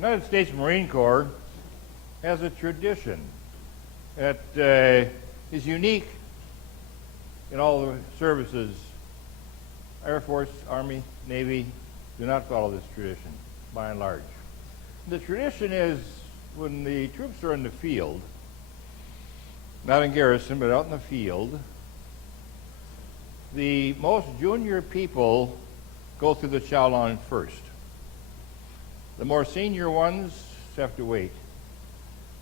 The United States Marine Corps has a tradition that is unique in all the services. Air Force, Army, Navy do not follow this tradition, by and large. The tradition is when the troops are in the field, not in garrison, but out in the field, the most junior people go through the chow line first. The more senior ones have to wait.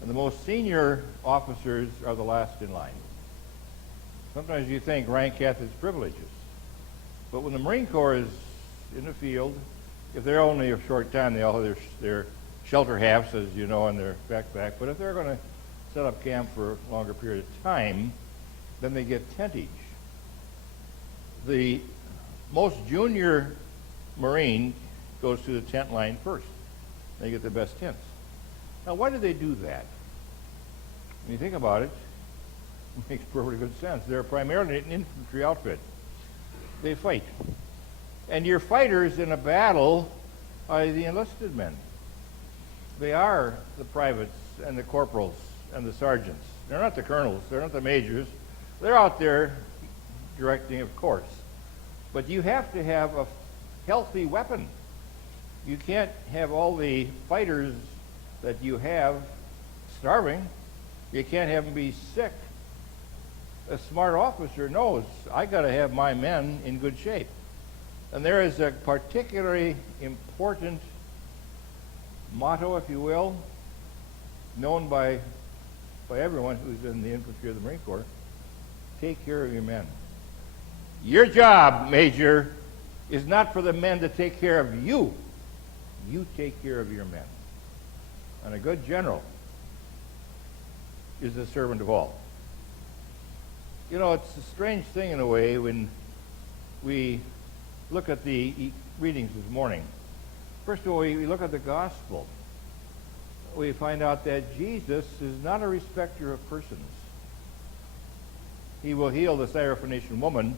And the most senior officers are the last in line. Sometimes you think rank hath its privileges. But when the Marine Corps is in the field, if they're only a short time, they all have their shelter halves, as you know, in their backpack. But if they're going to set up camp for a longer period of time, then they get tentage. The most junior Marine goes to the tent line first. They get the best tents. Now, why do they do that? When you think about it, it makes perfectly good sense. They're primarily an infantry outfit. They fight. And your fighters in a battle are the enlisted men. They are the privates and the corporals and the sergeants. They're not the colonels. They're not the majors. They're out there directing, of course. But you have to have a healthy weapon. You can't have all the fighters that you have starving. You can't have them be sick. A smart officer knows, I got to have my men in good shape. And there is a particularly important motto, if you will, known by everyone who's in the infantry of the Marine Corps: take care of your men. Your job, Major, is not for the men to take care of you. You take care of your men. And a good general is the servant of all. You know, it's a strange thing in a way when we look at the readings this morning. First of all, we look at the gospel. We find out that Jesus is not a respecter of persons. He will heal the Syrophoenician woman,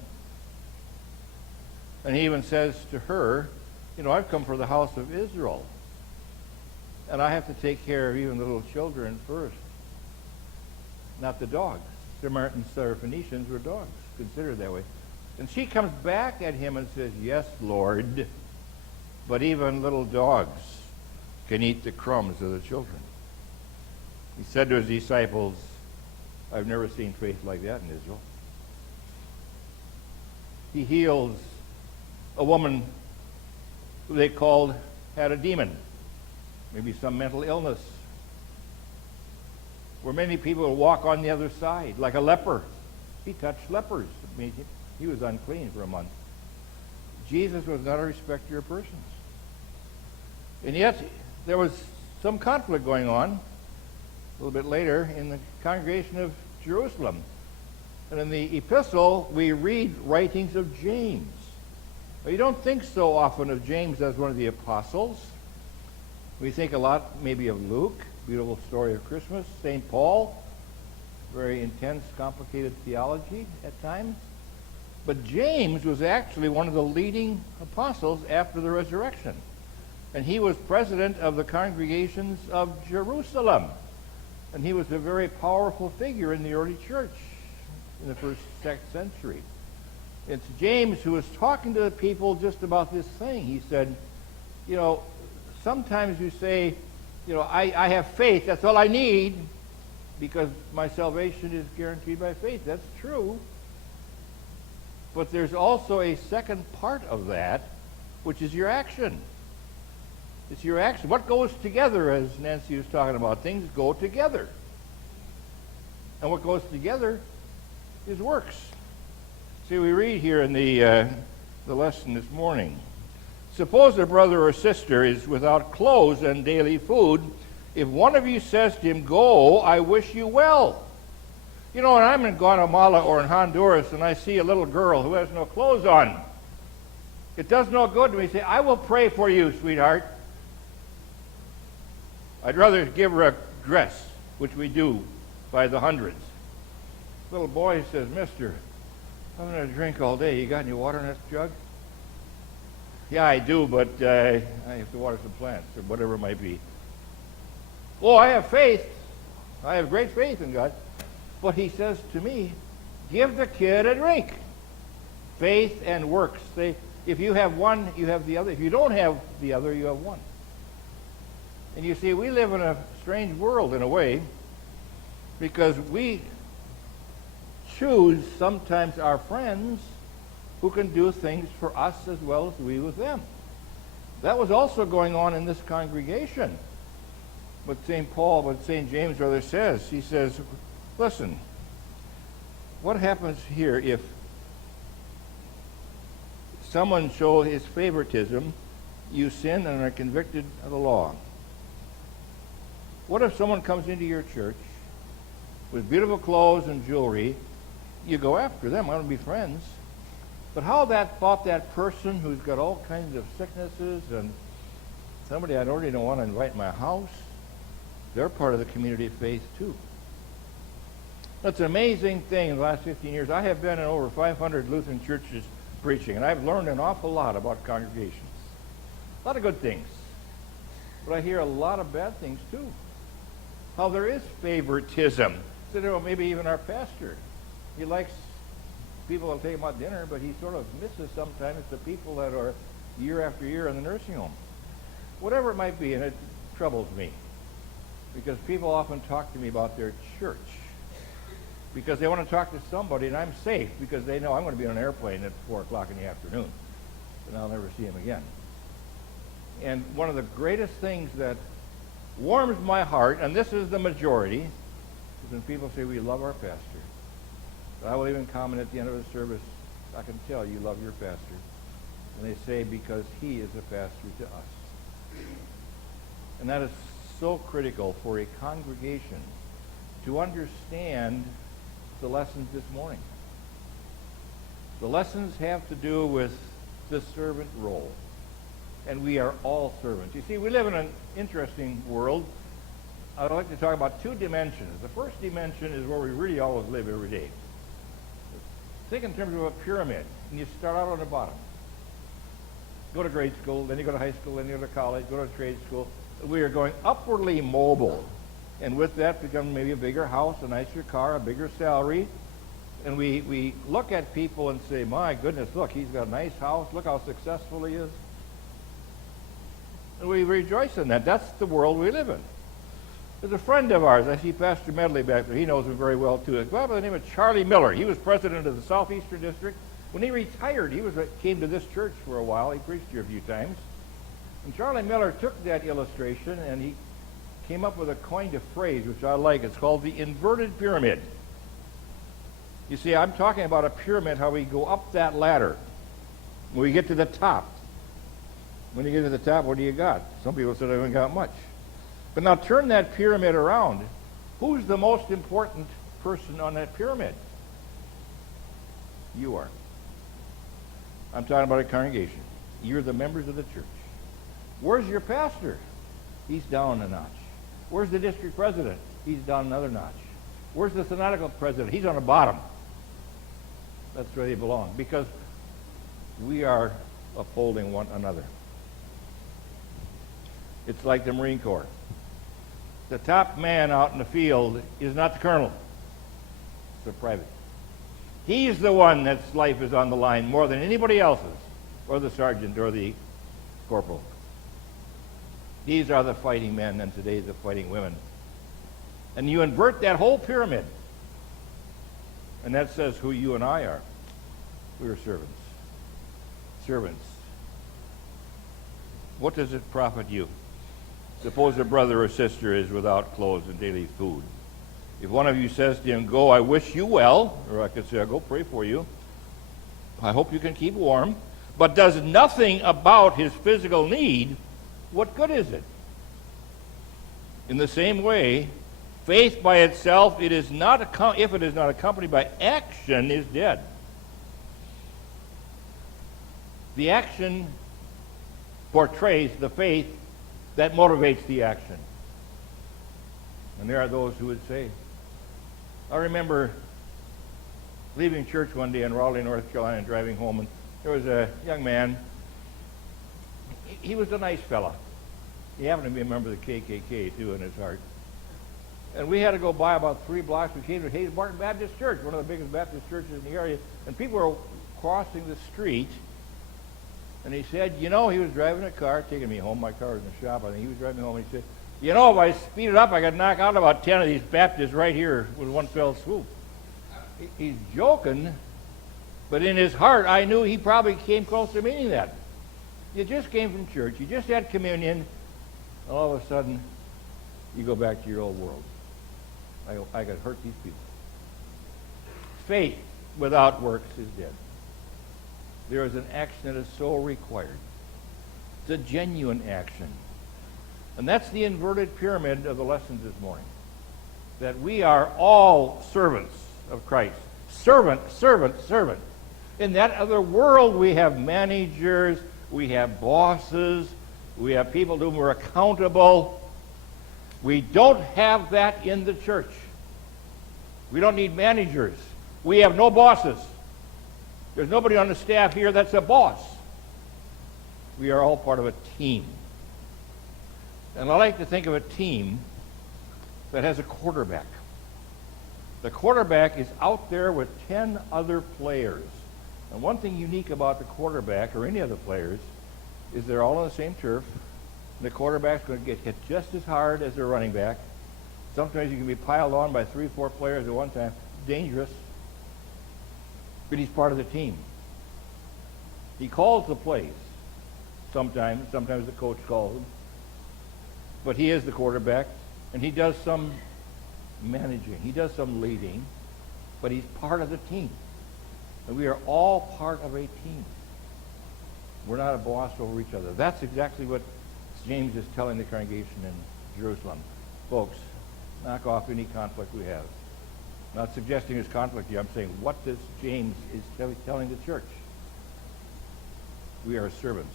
and he even says to her, you know, I've come for the house of Israel, and I have to take care of even the little children first, not the dogs. Samaritan Syrophoenicians were dogs, considered that way. And she comes back at him and says, yes, Lord, but even little dogs can eat the crumbs of the children. He said to his disciples, I've never seen faith like that in Israel. He heals a woman who they called had a demon, maybe some mental illness, where many people would walk on the other side, like a leper. He touched lepers. He was unclean for a month. Jesus was not a respecter of persons. And yet, there was some conflict going on a little bit later in the congregation of Jerusalem. And in the epistle, we read writings of James. Well, you don't think so often of James as one of the apostles. We think a lot maybe of Luke, beautiful story of Christmas. St. Paul, very intense, complicated theology at times. But James was actually one of the leading apostles after the resurrection. And he was president of the congregations of Jerusalem. And he was a very powerful figure in the early church in the first century. It's James who was talking to the people just about this thing. He said, you know, sometimes you say, you know, I have faith, that's all I need, because my salvation is guaranteed by faith. That's true. But there's also a second part of that, which is your action. It's your action. What goes together, as Nancy was talking about, things go together. And what goes together is works. See, we read here in the lesson this morning, suppose a brother or sister is without clothes and daily food. If one of you says to him, go, I wish you well. You know, when I'm in Guatemala or in Honduras and I see a little girl who has no clothes on, it does no good to me to say, I will pray for you, sweetheart. I'd rather give her a dress, which we do by the hundreds. Little boy says, mister, I'm going to drink all day. You got any water in that jug? Yeah, I do, but I have to water some plants or whatever it might be. Oh, I have faith. I have great faith in God. But he says to me, give the kid a drink. Faith and works. If you have one, you have the other. If you don't have the other, you have one. And you see, we live in a strange world in a way, because we choose sometimes our friends who can do things for us as well as we with them. That was also going on in this congregation. But St. James rather says, he says, listen, what happens here if someone shows his favoritism, you sin and are convicted of the law? What if someone comes into your church with beautiful clothes and jewelry? You go after them. I want to be friends. But how about that person who's got all kinds of sicknesses and somebody I already don't want to invite in my house? They're part of the community of faith too. That's an amazing thing in the last 15 years. I have been in over 500 Lutheran churches preaching, and I've learned an awful lot about congregations. A lot of good things. But I hear a lot of bad things too. How there is favoritism. So, maybe even our pastor. He likes people to take him out to dinner, but he sort of misses sometimes the people that are year after year in the nursing home. Whatever it might be, and it troubles me. Because people often talk to me about their church. Because they want to talk to somebody, and I'm safe because they know I'm going to be on an airplane at 4 o'clock in the afternoon. And I'll never see him again. And one of the greatest things that warms my heart, and this is the majority, is when people say, we love our pastor. But I will even comment at the end of the service, I can tell you love your pastor. And they say, because he is a pastor to us. And that is so critical for a congregation to understand the lessons this morning. The lessons have to do with the servant role. And we are all servants. You see, we live in an interesting world. I'd like to talk about two dimensions. The first dimension is where we really always live every day. Think in terms of a pyramid, and you start out on the bottom. Go to grade school, then you go to high school, then you go to college, go to trade school. We are going upwardly mobile, and with that becomes maybe a bigger house, a nicer car, a bigger salary. And we look at people and say, my goodness, look, he's got a nice house, look how successful he is. And we rejoice in that. That's the world we live in. There's a friend of ours, I see Pastor Medley back there, he knows him very well too, a guy by the name of Charlie Miller. He was president of the Southeastern District. When he retired, he came to this church for a while. He preached here a few times. And Charlie Miller took that illustration and he came up with a coined a phrase, which I like. It's called the inverted pyramid. You see, I'm talking about a pyramid, how we go up that ladder. When we get to the top. When you get to the top, what do you got? Some people said I haven't got much. But now turn that pyramid around. Who's the most important person on that pyramid? You are. I'm talking about a congregation. You're the members of the church. Where's your pastor? He's down a notch. Where's the district president? He's down another notch. Where's the synodical president? He's on the bottom. That's where they belong. Because we are upholding one another. It's like the Marine Corps. The top man out in the field is not the colonel. It's the private. He's the one that's life is on the line more than anybody else's, or the sergeant, or the corporal. These are the fighting men, and today the fighting women. And you invert that whole pyramid, and that says who you and I are. We are servants. Servants. What does it profit you? Suppose a brother or sister is without clothes and daily food. If one of you says to him, go, I wish you well, or I could say, I'll go pray for you. I hope you can keep warm, but does nothing about his physical need, what good is it? In the same way, faith by itself, if it is not accompanied by action, is dead. The action portrays the faith that motivates the action. And there are those who would say, I remember leaving church one day in Raleigh, North Carolina, and driving home, and there was a young man. He was a nice fella. He happened to be a member of the KKK, too, in his heart. And we had to go by about 3 blocks. We came to Hayes Martin Baptist Church, one of the biggest Baptist churches in the area. And people were crossing the street. And he said, he was driving a car, taking me home. My car was in the shop. I think he was driving me home. And he said, if I speeded up, I could knock out about 10 of these Baptists right here with one fell swoop. He's joking, but in his heart, I knew he probably came close to meaning that. You just came from church. You just had communion. And all of a sudden, you go back to your old world. I could hurt these people. Faith without works is dead. There is an action that is so required. It's a genuine action. And that's the inverted pyramid of the lessons this morning. That we are all servants of Christ. Servant, servant, servant. In that other world, we have managers, we have bosses, we have people to whom we're accountable. We don't have that in the church. We don't need managers. We have no bosses. There's nobody on the staff here that's a boss. We are all part of a team. And I like to think of a team that has a quarterback. The quarterback is out there with 10 other players. And one thing unique about the quarterback or any other players is they're all on the same turf. The quarterback's going to get hit just as hard as their running back. Sometimes you can be piled on by 3 or 4 players at one time. Dangerous. But he's part of the team. He calls the plays. Sometimes the coach calls them. But he is the quarterback, and he does some managing. He does some leading, but he's part of the team. And we are all part of a team. We're not a boss over each other. That's exactly what James is telling the congregation in Jerusalem. Folks, knock off any conflict we have. I'm not suggesting there's conflict here. I'm saying what this James is telling the church. We are servants.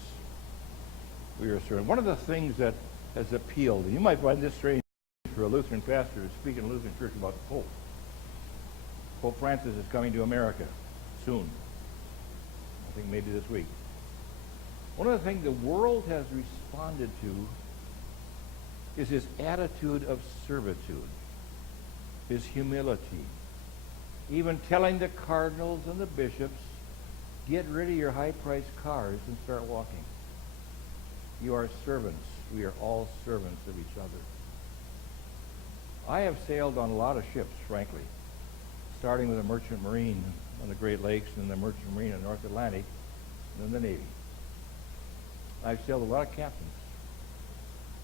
We are servants. One of the things that has appealed, and you might find this strange for a Lutheran pastor to speak in a Lutheran church about the Pope. Pope Francis is coming to America soon. I think maybe this week. One of the things the world has responded to is his attitude of servitude, his humility, even telling the cardinals and the bishops, get rid of your high-priced cars and start walking. You are servants. We are all servants of each other. I have sailed on a lot of ships, frankly, starting with a merchant marine on the Great Lakes and the merchant marine in the North Atlantic, and then the Navy. I've sailed a lot of captains.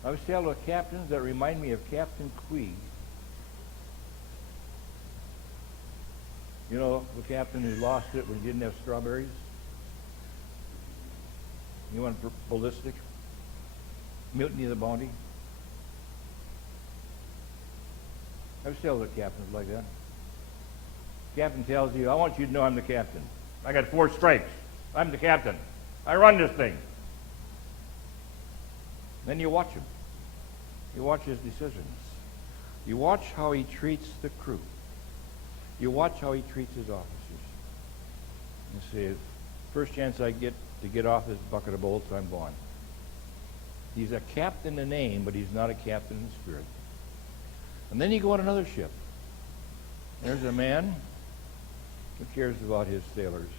I've sailed with captains that remind me of Captain Queeg. You know, the captain who lost it when he didn't have strawberries? He went ballistic. Mutiny of the Bounty. I've sailed with captains like that. Captain tells you, I want you to know I'm the captain. I got 4 stripes. I'm the captain. I run this thing. Then you watch him. You watch his decisions. You watch how he treats the crew. You watch how he treats his officers. You say, first chance I get to get off this bucket of bolts, I'm gone. He's a captain in name, but he's not a captain in spirit. And then you go on another ship. There's a man who cares about his sailors.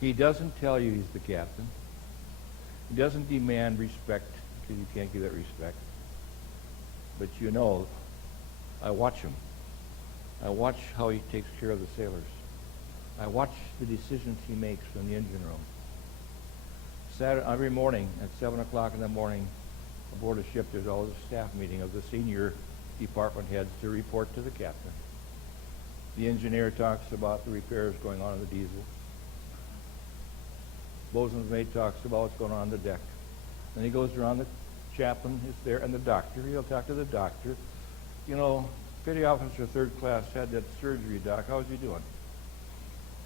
He doesn't tell you he's the captain. He doesn't demand respect because you can't give that respect. But you know, I watch him. I watch how he takes care of the sailors. I watch the decisions he makes from the engine room. Saturday, every morning at 7 o'clock in the morning, aboard a ship, there's always a staff meeting of the senior department heads to report to the captain. The engineer talks about the repairs going on in the diesel. Bosun's mate talks about what's going on the deck. Then he goes around, the chaplain is there, and the doctor. He'll talk to the doctor. You know, petty officer 3rd class had that surgery, doc. How's he doing?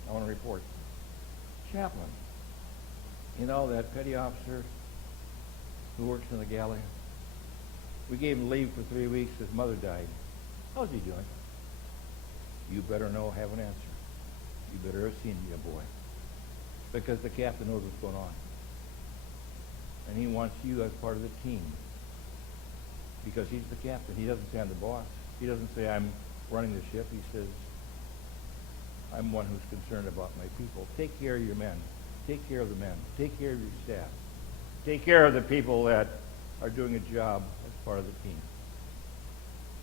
I want to report. Chaplain. You know, that petty officer who works in the galley? We gave him leave for 3 weeks. His mother died. How's he doing? You better know, have an answer. You better have seen me, boy. Because the captain knows what's going on. And he wants you as part of the team. Because he's the captain. He doesn't say I'm the boss. He doesn't say I'm running the ship. He says, I'm one who's concerned about my people. Take care of your men. Take care of the men. Take care of your staff. Take care of the people that are doing a job as part of the team.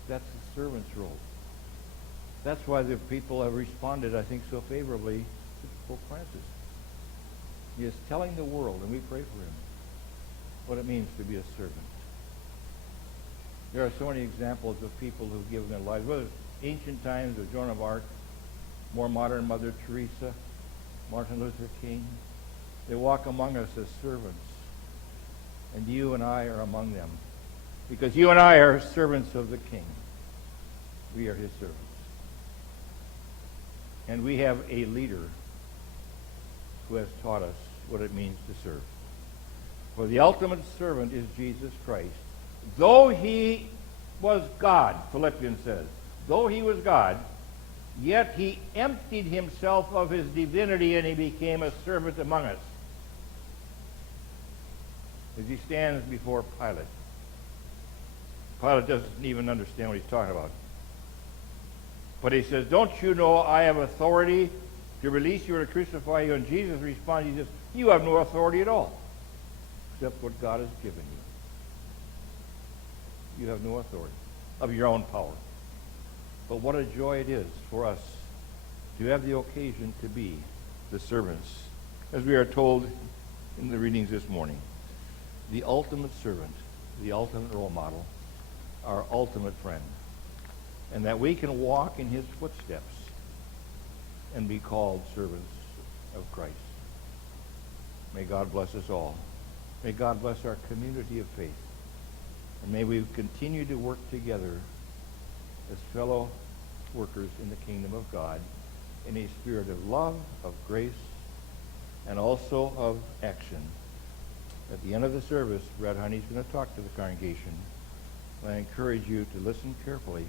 That's the servant's role. That's why the people have responded, I think, so favorably to Pope Francis. He is telling the world, and we pray for him, what it means to be a servant. There are so many examples of people who've given their lives, whether it's ancient times or Joan of Arc, more modern Mother Teresa, Martin Luther King. They walk among us as servants. And you and I are among them. Because you and I are servants of the King. We are his servants. And we have a leader who has taught us what it means to serve. For the ultimate servant is Jesus Christ. Though he was God, Philippians says, though he was God, yet he emptied himself of his divinity and he became a servant among us. As he stands before Pilate. Pilate doesn't even understand what he's talking about. But he says, don't you know I have authority to release you or to crucify you? And Jesus responds, he says, you have no authority at all, except what God has given you. You have no authority of your own power. But what a joy it is for us to have the occasion to be the servants, as we are told in the readings this morning. The ultimate servant, the ultimate role model, our ultimate friend. And that we can walk in his footsteps and be called servants of Christ. May God bless us all. May God bless our community of faith. And may we continue to work together as fellow workers in the kingdom of God in a spirit of love, of grace, and also of action. At the end of the service, Brad Honey's going to talk to the congregation. And I encourage you to listen carefully.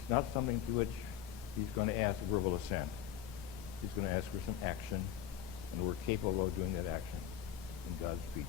It's not something to which he's going to ask verbal assent. He's going to ask for some action, and we're capable of doing that action in God's peace.